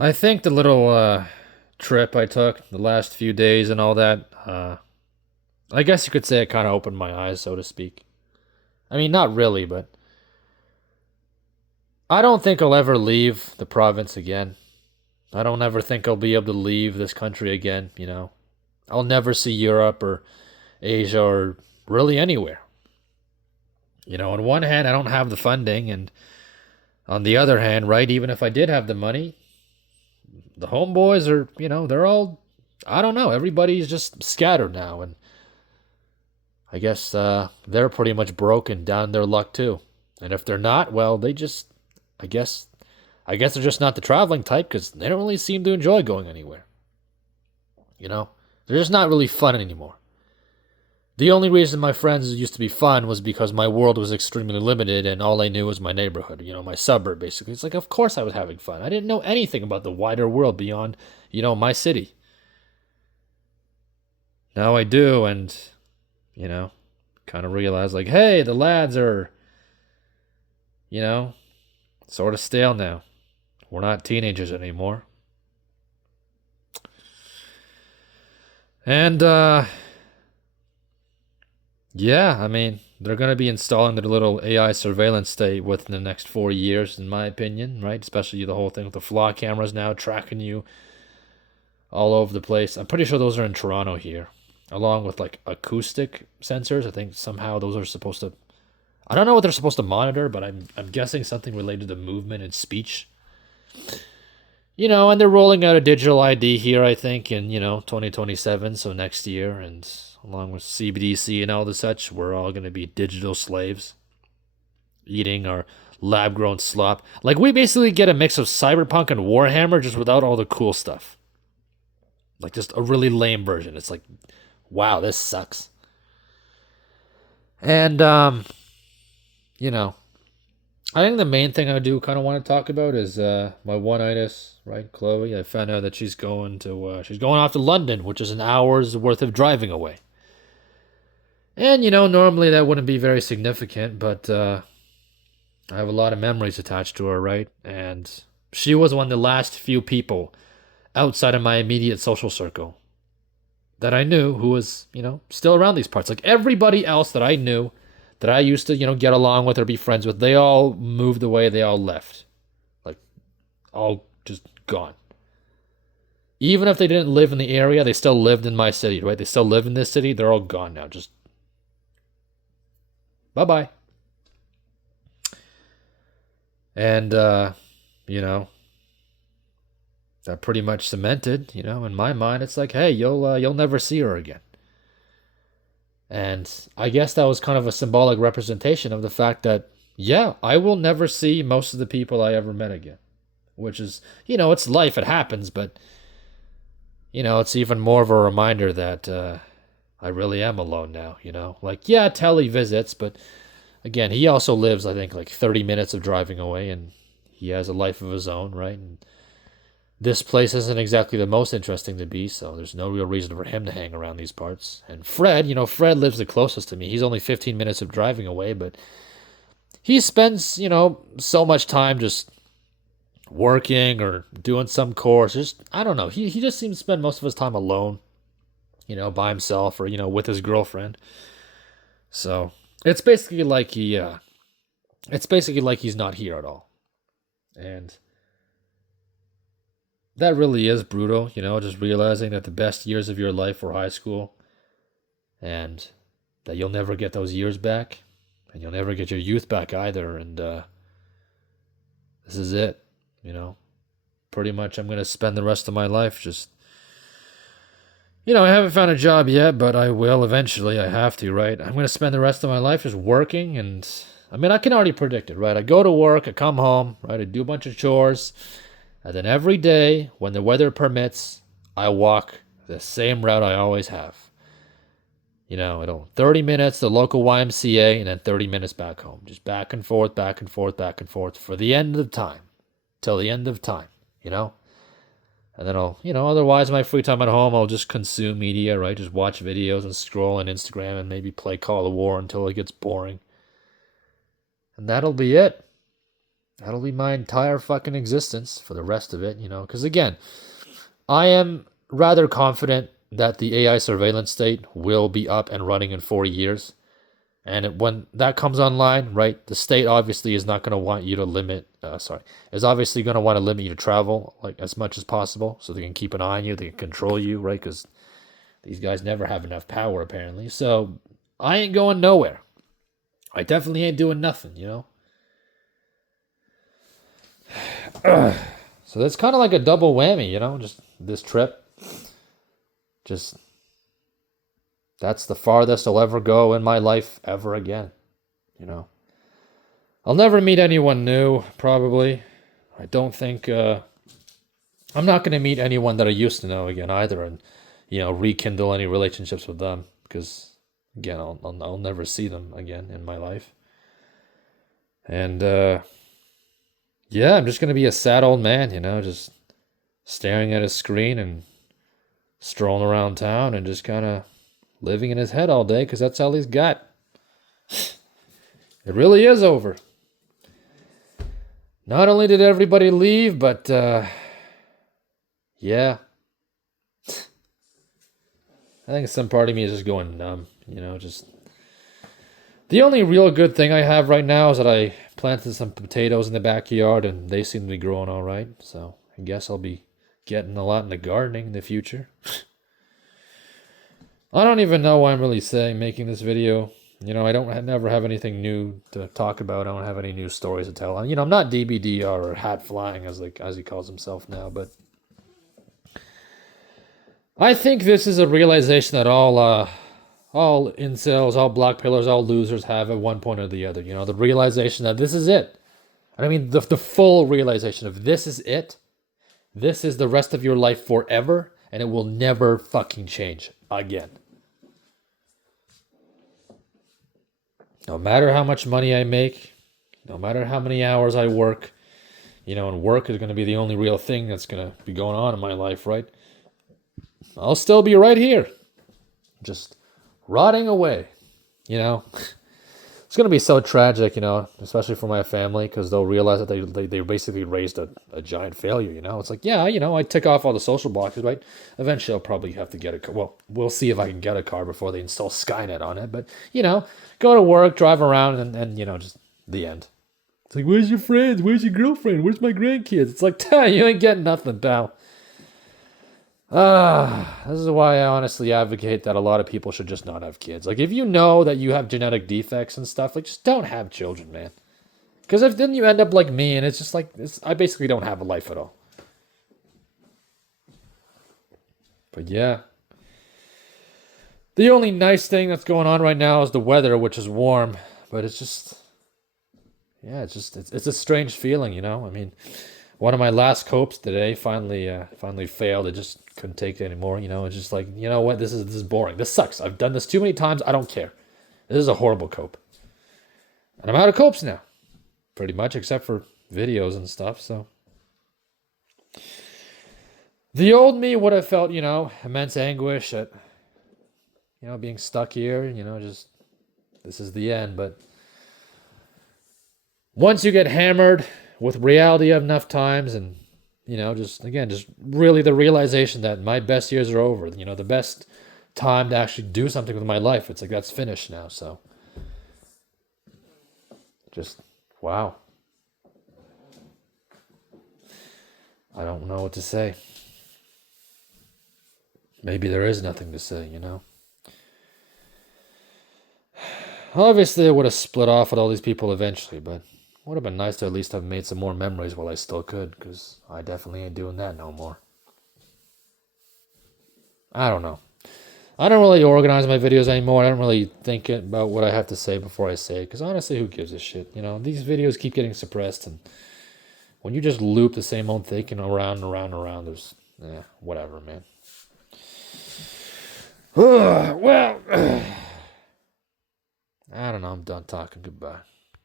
I think the little trip I took the last few days and all that, I guess you could say it kind of opened my eyes, so to speak. I mean, not really, but I don't think I'll ever leave the province again. I don't ever think I'll be able to leave this country again. I'll never see Europe or Asia or really anywhere. On one hand, I don't have the funding, and on the other hand, right, even if I did have the money, the homeboys they're all, I don't know, everybody's just scattered now, and I guess they're pretty much broken down their luck too. And if they're not, well, I guess, I guess they're just not the traveling type because they don't really seem to enjoy going anywhere. You know, they're just not really fun anymore. The only reason my friends used to be fun was because my world was extremely limited and all I knew was my neighborhood, my suburb basically. It's like, of course I was having fun. I didn't know anything about the wider world beyond, my city. Now I do, and, you know, kind of realize like, hey, the lads are, you know, sort of stale now. We're not teenagers anymore. And yeah, I mean, they're going to be installing their little AI surveillance state within the next 4 years in my opinion, right? Especially the whole thing with the flock cameras now tracking you all over the place. I'm pretty sure those are in Toronto here, along with like acoustic sensors. I think somehow those are supposed to, I don't know what they're supposed to monitor, but I'm guessing something related to movement and speech. And they're rolling out a digital ID here, I think, in, 2027, so next year. And along with CBDC and all the such, we're all going to be digital slaves, eating our lab grown slop. Like, we basically get a mix of Cyberpunk and Warhammer just without all the cool stuff. Like, just a really lame version. It's like, wow, this sucks. And, you know, I think the main thing I do kind of want to talk about is my one itis, right, Chloe. I found out that she's going off to London, which is an hour's worth of driving away. And normally that wouldn't be very significant, but I have a lot of memories attached to her, right? And she was one of the last few people outside of my immediate social circle that I knew who was, still around these parts. Like everybody else that I knew that I used to, get along with or be friends with, they all moved away, they all left. Like all just gone. Even if they didn't live in the area, they still lived in my city, right? They still live in this city, they're all gone now. Just bye-bye. And you know, that pretty much cemented, in my mind it's like, hey, you'll never see her again. And I guess that was kind of a symbolic representation of the fact that, yeah, I will never see most of the people I ever met again. Which is, it's life, it happens, but, it's even more of a reminder that I really am alone now. Like, yeah, Telly visits, but again, he also lives, I think, like 30 minutes of driving away, and he has a life of his own, right? And this place isn't exactly the most interesting to be, so there's no real reason for him to hang around these parts. And Fred, Fred lives the closest to me. He's only 15 minutes of driving away, but he spends, so much time just working or doing some course. Just, I don't know. He just seems to spend most of his time alone, by himself or, with his girlfriend. So it's basically like it's basically like he's not here at all. And that really is brutal, just realizing that the best years of your life were high school and that you'll never get those years back and you'll never get your youth back either. And this is it, you know. Pretty much I'm going to spend the rest of my life just, I haven't found a job yet, but I will eventually. I have to, right? I'm going to spend the rest of my life just working. And I mean, I can already predict it, right? I go to work, I come home, right? I do a bunch of chores. And then every day, when the weather permits, I walk the same route I always have. It'll 30 minutes to the local YMCA and then 30 minutes back home. Just back and forth, back and forth, back and forth for the end of time. Till the end of time, you know? And then otherwise my free time at home, I'll just consume media, right? Just watch videos and scroll on Instagram and maybe play Call of War until it gets boring. And that'll be it. That'll be my entire fucking existence for the rest of it, because again, I am rather confident that the AI surveillance state will be up and running in 4 years. And when that comes online, right, the state obviously is not going to want you to is obviously going to want to limit you to travel like as much as possible so they can keep an eye on you, they can control you, right? Because these guys never have enough power apparently. So I ain't going nowhere. I definitely ain't doing nothing, So that's kind of like a double whammy, just this trip. Just that's the farthest I'll ever go in my life ever again, I'll never meet anyone new, probably. I don't think I'm not going to meet anyone that I used to know again either and rekindle any relationships with them because again, I'll never see them again in my life. And yeah, I'm just going to be a sad old man, just staring at a screen and strolling around town and just kind of living in his head all day because that's all he's got. It really is over. Not only did everybody leave, but yeah. I think some part of me is just going numb, just... The only real good thing I have right now is that I planted some potatoes in the backyard and they seem to be growing all right. So I guess I'll be getting a lot into gardening in the future. I don't even know why I'm really making this video. I never have anything new to talk about. I don't have any new stories to tell. I'm not DBDR or hat flying as he calls himself now, but I think this is a realization that all incels, all black pillars, all losers have at one point or the other. The realization that this is it. I mean, the full realization of this is it. This is the rest of your life forever, and it will never fucking change again. No matter how much money I make, no matter how many hours I work, and work is going to be the only real thing that's going to be going on in my life, right? I'll still be right here, just rotting away, It's going to be so tragic, especially for my family, because they'll realize that they basically raised a giant failure, It's like, yeah, I tick off all the social boxes, right? Eventually I'll probably have to get a car. Well, we'll see if I can get a car before they install Skynet on it. But, go to work, drive around, and just the end. It's like, where's your friends? Where's your girlfriend? Where's my grandkids? It's like, you ain't getting nothing, pal. This is why I honestly advocate that a lot of people should just not have kids. Like, if you know that you have genetic defects and stuff, like, just don't have children, man. Because if then you end up like me, and it's just like, I basically don't have a life at all. But yeah. The only nice thing that's going on right now is the weather, which is warm. But it's just, yeah, it's a strange feeling, I mean, one of my last copes today finally failed. It just couldn't take it anymore. It's just like, what? This is boring. This sucks. I've done this too many times. I don't care. This is a horrible cope. And I'm out of copes now. Pretty much, except for videos and stuff, so. The old me would have felt, immense anguish at, being stuck here, just, this is the end. But once you get hammered with reality enough times and, just really the realization that my best years are over, the best time to actually do something with my life, it's like, that's finished now, so. Just, wow. I don't know what to say. Maybe there is nothing to say, Obviously, I would have split off with all these people eventually, but would have been nice to at least have made some more memories while I still could, because I definitely ain't doing that no more. I don't know. I don't really organize my videos anymore. I don't really think about what I have to say before I say it, because honestly, who gives a shit? These videos keep getting suppressed, and when you just loop the same old thinking around and around and around, there's, whatever, man. Well, I don't know. I'm done talking. Goodbye.